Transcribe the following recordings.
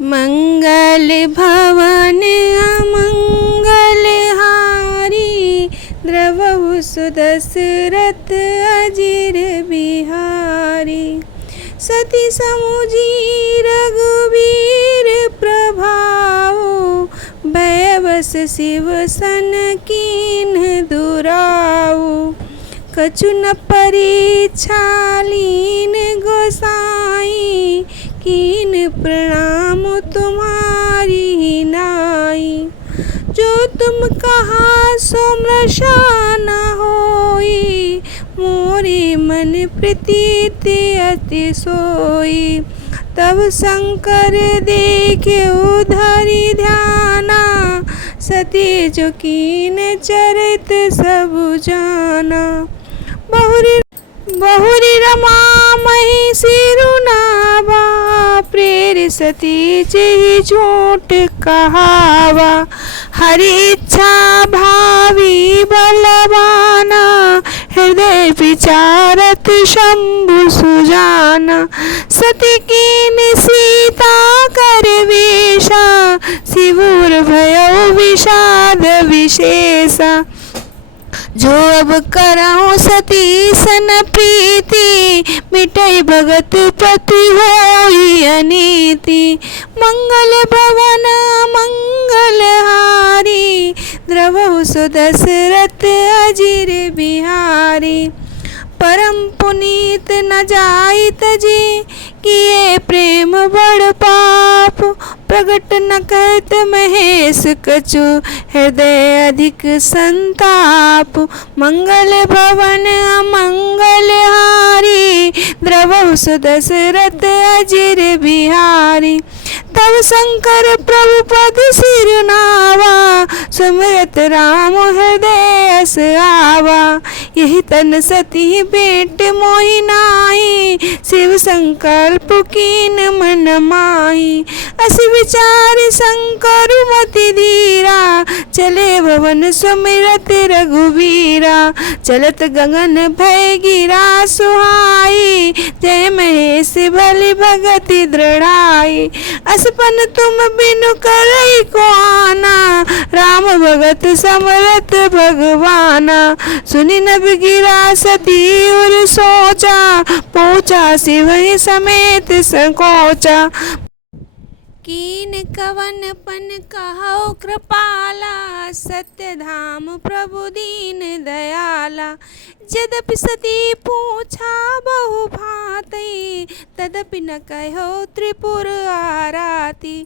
मंगल भवन अमंगल हारी, द्रवहु सुदशरथ अजिर बिहारी। सती समुझी रघुवीर प्रभावो, भयवश शिव सन कीन्ह दुराऊ। कछु न परीक्षा लीन गोसाई, कीन प्रणाम तुम्हारी नाई। जो तुम कहा सो मृषा न होई, मोरे मन प्रीति अति सोई। तब शंकर देखे उधरि ध्याना, सती जो कीन चरित सब जाना। बहुरी रमा मही सिरुनावा, प्रेर सती जेहि झूठ कहावा। हरि इच्छा भावी बलवाना, हृदय विचारत शंभु सुजाना। सती कीन सीता कर वेशा, शिवुर भयो विषाद विशेषा। जो अब करहु सती सन प्रीति, मिटई भगत पति होई अनीति। मंगल भवन मंगल हारी, द्रवहु सुदशरथ अजिर बिहारी। परम पुनीत न जाइत जी, किए प्रेम बड़ पाप। प्रगट न कहत महेश कछु, हृदय अधिक संताप। मंगल भवन अमंगल हारी, द्रवहु सुदशरथ अजिर बिहारी। तब शंकर प्रभु पद सिरनावा, सुमिरत राम हृदय अस आवा। यही तन सती भेंट मोहि नाहि, शिव संकल्प कीन मन माहि। अस विचार शंकर मति धीरा, चले भवन सुमिरत रघुवीरा। चलत गगन भय गिरा सुहाई, जय महेश बलि भगति दृढ़ाई। असपन तुम बिनु करई को आना, राम भगत समरथ भगवाना। सुनि नभ गिरा सती उर सोचा, पहुँचा शिव समेत संकोचा। कीन कवन पन कहो कृपाला, सत्य धाम प्रभु दीन दयाला। यद्यपि सती पूछा बहु भांति, तदपि न कहो त्रिपुर आराती।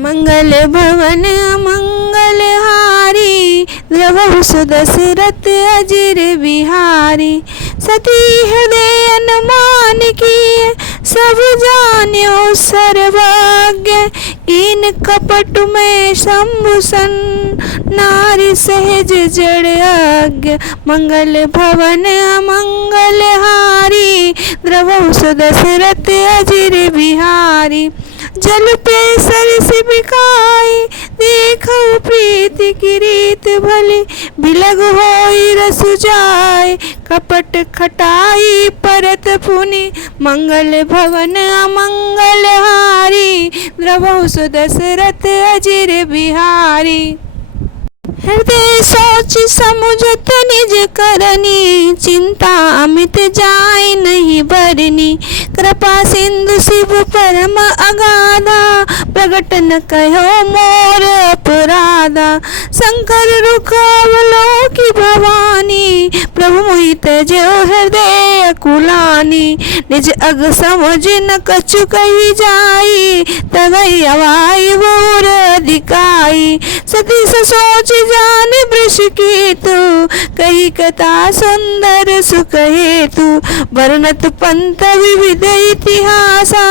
मंगल भवन मंगल हारी, द्रवहु सुदशरथ अजिर बिहारी। सती हृदय अनुमान किए, सब जान्यो सर्वज्ञ। कीन कपट में शंभु सन, नारी सहज जड़ अज्ञ। मंगल भवन अमंगल हारी, द्रवहु सुदशरथ अजिर बिहारी। जल पे सरस बिकाई, देखो प्रीति की रीत भली। बिलग होई रसु जाय, कपट खटाई परत पुनि। मंगल भवन अमंगल हारी, द्रवहु सुदशरथ अजिर बिहारी। हृदय सोच समुझत निज करनी, चिंता अमित जाय नहीं बरनी। कृपा सिंधु शिव परम अगाधा, प्रगट न कहो मोर अपराधा। शंकर रुख अवलोकि भवानी, प्रभु मोहि त्यजो हृदय कुलानी। निज अग समझ न कछु कही जाई, तवै अवाई बोर अधिकाई। सती सोच जान वृष केतु, कही कथा सुंदर सुख हेतु। वर्णत पंथ विविध इतिहासा,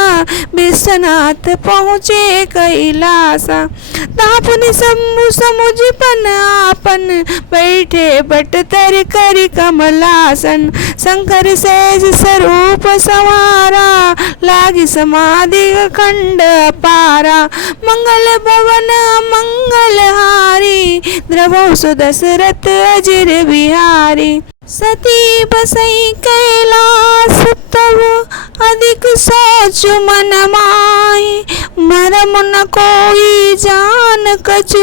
विश्वनाथ पहुँचे कैलासा। तापुनि शंभु समुझ पन आपन, बैठे बट तर कर कमलासन। शंकर सहज स्वरूप संवारा, लागी समाधि खंड अपारा। मंगल भवन मंगल हारी, द्रवहु सुदशरथ अजिर बिहारी। सती बसई कैलास तब अधिक सोच मन माहि, मर धर्म न कोई जान कछु,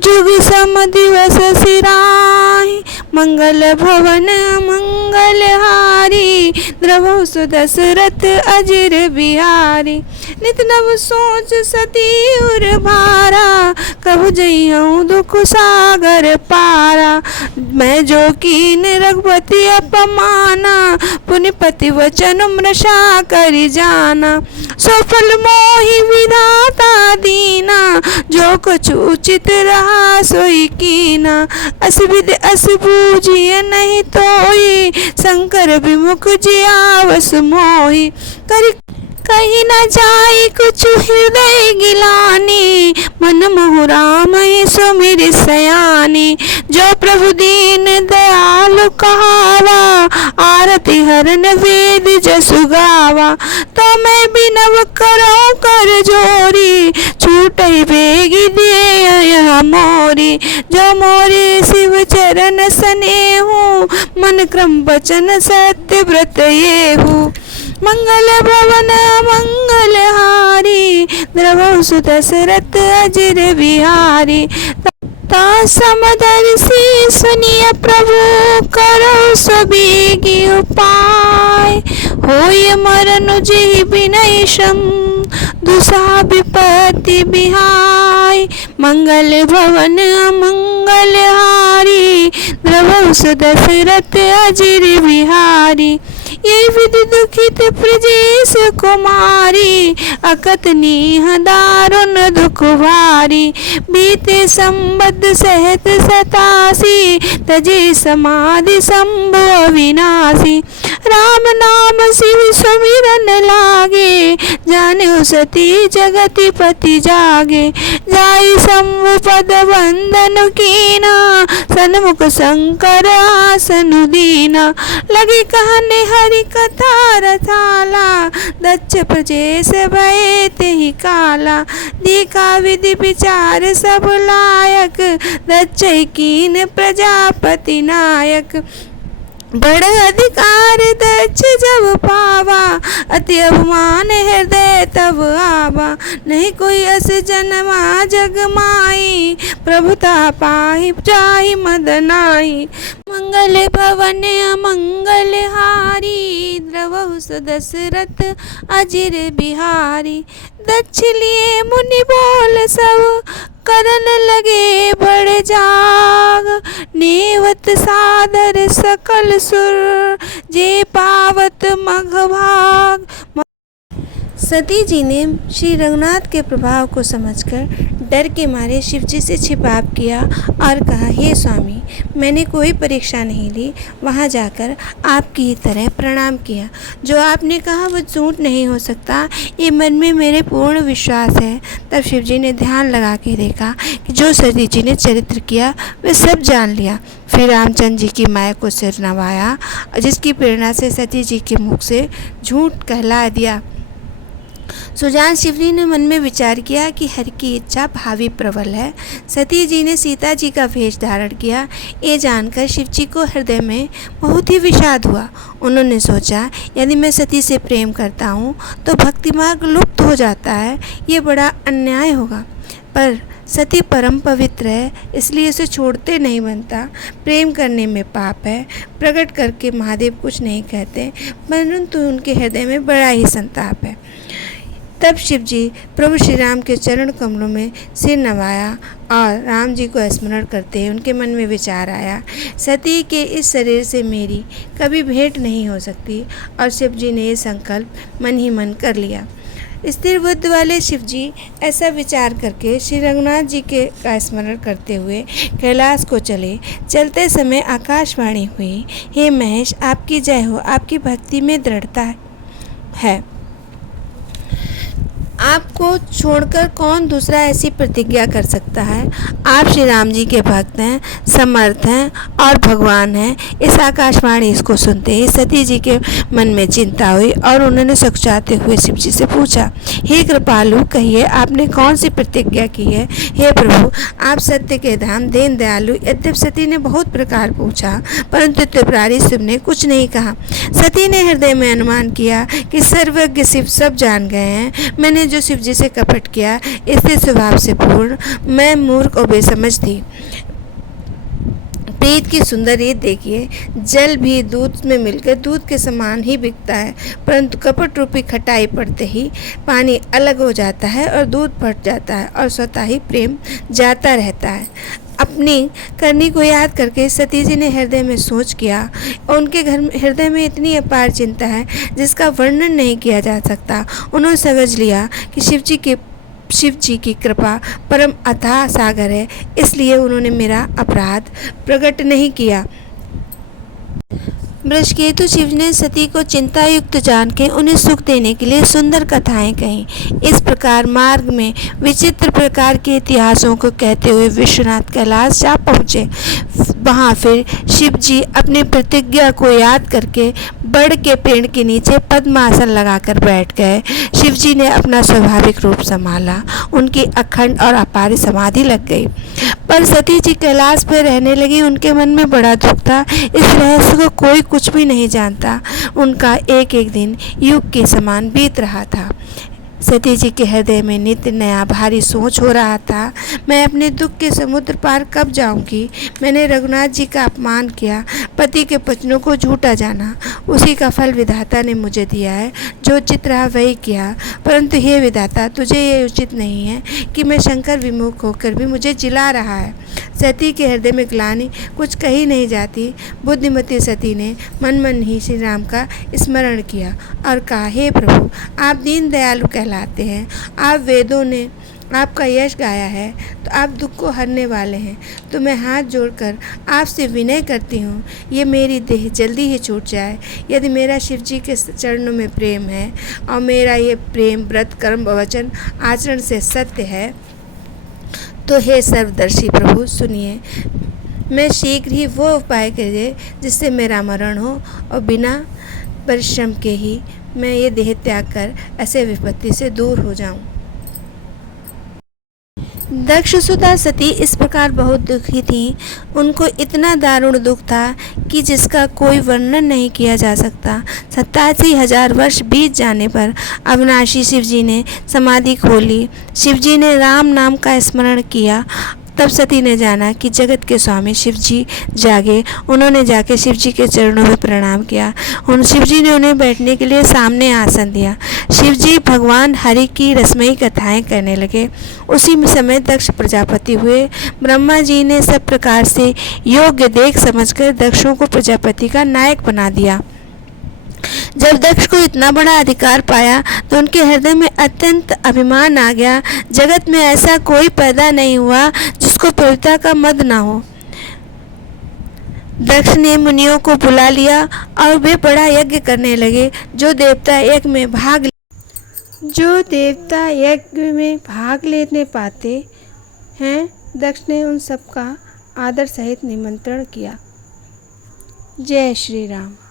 जुग सम दिवस सिराहि। मंगल भवन मंगल हारी, द्रवहु सु दशरथ अजिर बिहारी। नित नव सोच सती उर भारा, कबु जइहऊँ दुख सागर पारा। मैं जो कीन रघुपति अपमाना, पुनिपति वचन मृषा करि जाना। सो फल मोहि विधाता दीना, जो कुछ उचित रहा सोई कीना। अस विधि अस बूझिय नहीं तोई, शंकर विमुख जियावस मोहि। कहीं न जाई कुछ हृदय गिलानी, मन मोह राम सुमिर सयानी। जो प्रभु दीन दयालु कहावा, आरती हरन वेद जसु गावा। तो मैं बिनव करो कर जोरी, छूटई बेगी दिए मोरी। जो मोरे शिव चरण स्नेहु, मन क्रम वचन सत्य व्रत येहु। मंगल भवन मंगल हारी, द्रवहु सु दशरथ अजिर बिहारी। ता समदर्शी सुनिय प्रभु, करो सबीगी उपाय। होय मरनु जेहि बिनय श्रम, दुसह विपत्ति बिहाय। मंगल भवन मंगल हारी, द्रवहु सु दशरथ अजिर बिहारी। ये विधि दुखित प्रजेश कुमारी, अकत नीह दारुण दुख भारी। बीते संबद्ध सहत 87, तजे समाधि शंभु अविनाशी। राम नाम शिव सुमिरन लागे, जाने सती जगति पति जागे। जाई शंभु पद वंदन कीना, सन्मुख शंकर आसन दीना। लगे कहने हरि कथा रथाला, दक्ष प्रजेश भये तेहि काला। देखा विधि विचार सब लायक, दक्ष कीन प्रजापति नायक। बड़ अधिकार दक्ष जब पावा, अति अभिमान हृदय तब आवा। नहीं कोई अस जन्मा जग माई, प्रभुता पाहि जाहि मद नाहि। मंगल भवन मंगल हारी, द्रवहु सु दशरथ अजिर बिहारी। दक्ष लिए मुनि बोल सब, करन लगे बड़ जाग। नेवत सादर सकल सुर, जे पावत मघ भाग। सती जी ने श्री रघुनाथ के प्रभाव को समझकर डर के मारे शिव जी से छिपाव किया और कहा, हे स्वामी, मैंने कोई परीक्षा नहीं ली, वहाँ जाकर आपकी ही तरह प्रणाम किया। जो आपने कहा वो झूठ नहीं हो सकता, ये मन में मेरे पूर्ण विश्वास है। तब शिव जी ने ध्यान लगा के देखा कि जो सती जी ने चरित्र किया वे सब जान लिया। फिर रामचंद्र जी की माया को सिर नवाया, जिसकी प्रेरणा से सती जी के मुख से झूठ कहला दिया। सुजान शिवजी ने मन में विचार किया कि हरि की इच्छा भावी प्रबल है। सती जी ने सीता जी का वेश धारण किया। ये जानकर शिव जी को हृदय में बहुत ही विषाद हुआ। उन्होंने सोचा, यदि मैं सती से प्रेम करता हूँ तो भक्ति मार्ग लुप्त हो जाता है, ये बड़ा अन्याय होगा। पर सती परम पवित्र है, इसलिए इसे छोड़ते नहीं बनता। प्रेम करने में पाप है। प्रकट करके महादेव कुछ नहीं कहते, परंतु उनके हृदय में बड़ा ही संताप है। तब शिव जी प्रभु श्री राम के चरण कमलों में सिर नवाया और राम जी को स्मरण करते उनके मन में विचार आया, सती के इस शरीर से मेरी कभी भेंट नहीं हो सकती। और शिव जी ने ये संकल्प मन ही मन कर लिया। स्थिर बुद्ध वाले शिव जी ऐसा विचार करके श्री रघुनाथ जी के का स्मरण करते हुए कैलाश को चले। चलते समय आकाशवाणी हुई, हे महेश, आपकी जय हो, आपकी भक्ति में दृढ़ता है। आपको छोड़कर कौन दूसरा ऐसी प्रतिज्ञा कर सकता है। आप श्री राम जी के भक्त हैं, समर्थ हैं और भगवान हैं। इस आकाशवाणी इसको सुनते ही सती जी के मन में चिंता हुई और उन्होंने सकुचाते हुए शिव जी से पूछा, हे कृपालु, कहिए आपने कौन सी प्रतिज्ञा की है। हे प्रभु, आप सत्य के धाम, दीन दयालु। यद्यप सती ने बहुत प्रकार पूछा, परंतु त्रिपुरारी शिव ने कुछ नहीं कहा। सती ने हृदय में अनुमान किया कि सर्वज्ञ शिव सब जान गए हैं। मैंने जो शिव जी से कपट किया, इससे स्वभाव से पूर्ण मैं मूर्ख और बेसमझ थी। प्रीत की सुंदर रीत देखिए, जल भी दूध में मिलकर दूध के समान ही बिकता है, परंतु कपट रूपी खटाई पड़ते ही पानी अलग हो जाता है और दूध फट जाता है और स्वतः ही प्रेम जाता रहता है। अपनी करनी को याद करके सती जी ने हृदय में सोच किया और उनके हृदय में इतनी अपार चिंता है जिसका वर्णन नहीं किया जा सकता। उन्होंने समझ लिया कि शिव जी की कृपा परम अथाह सागर है, इसलिए उन्होंने मेरा अपराध प्रकट नहीं किया। बृहस्पति शिव ने सती को चिंता युक्त जान के उन्हें सुख देने के लिए सुंदर कथाएं कहीं। इस प्रकार मार्ग में विचित्र प्रकार के इतिहासों को कहते हुए विश्वनाथ कैलाश जा पहुँचे। वहाँ फिर शिव जी अपनी प्रतिज्ञा को याद करके बड़ के पेड़ के नीचे पद्मासन लगाकर बैठ गए। शिव जी ने अपना स्वाभाविक रूप संभाला, उनकी अखंड और अपार समाधि लग गई। पर सती जी कैलाश पर रहने लगी। उनके मन में बड़ा दुख था। इस रहस्य को कोई कुछ भी नहीं जानता। उनका एक एक दिन युग के समान बीत रहा था। सती जी के हृदय में नित्य नया भारी सोच हो रहा था, मैं अपने दुख के समुद्र पार कब जाऊंगी। मैंने रघुनाथ जी का अपमान किया, पति के वचनों को झूठा जाना, उसी का फल विधाता ने मुझे दिया है। जो उचित रहा वही किया, परंतु हे विधाता, तुझे ये उचित नहीं है कि मैं शंकर विमुख होकर भी मुझे जिला रहा है। सती के हृदय में ग्लानि कुछ कही नहीं जाती। बुद्धिमती सती ने मन ही श्री राम का स्मरण किया और कहा, हे प्रभु, आप दीन दयालु कहलाते हैं। आप वेदों ने आपका यश गाया है, तो आप दुख को हरने वाले हैं। तो मैं हाथ जोड़कर आपसे विनय करती हूँ, ये मेरी देह जल्दी ही छूट जाए। यदि मेरा शिव जी के चरणों में प्रेम है और मेरा ये प्रेम व्रत कर्म वचन आचरण से सत्य है, तो हे सर्वदर्शी प्रभु सुनिए, मैं शीघ्र ही वो उपाय करिए जिससे मेरा मरण हो और बिना परिश्रम के ही मैं ये देह त्याग कर ऐसे विपत्ति से दूर हो जाऊं। दक्षसुता सती इस प्रकार बहुत दुखी थी। उनको इतना दारुण दुख था कि जिसका कोई वर्णन नहीं किया जा सकता। 87,000 वर्ष बीत जाने पर अविनाशी शिवजी ने समाधि खोली। शिवजी ने राम नाम का स्मरण किया। तब सती ने जाना कि जगत के स्वामी शिवजी जागे। उन्होंने जाके शिवजी के चरणों में प्रणाम किया। शिवजी ने उन्हें बैठने के लिए सामने आसन दिया। शिवजी भगवान हरि की रसमयी कथाएं करने लगे। उसी समय दक्ष प्रजापति हुए। ब्रह्मा जी ने सब प्रकार से योग्य देख समझकर दक्षों को प्रजापति का नायक बना दिया। जब दक्ष को इतना बड़ा अधिकार पाया तो उनके हृदय में अत्यंत अभिमान आ गया। जगत में ऐसा कोई पैदा नहीं हुआ जिसको पवित्रता का मद ना हो। दक्ष ने मुनियों को बुला लिया और वे बड़ा यज्ञ करने लगे। जो देवता यज्ञ में भाग लेने पाते हैं, दक्ष ने उन सब का आदर सहित निमंत्रण किया। जय श्री राम।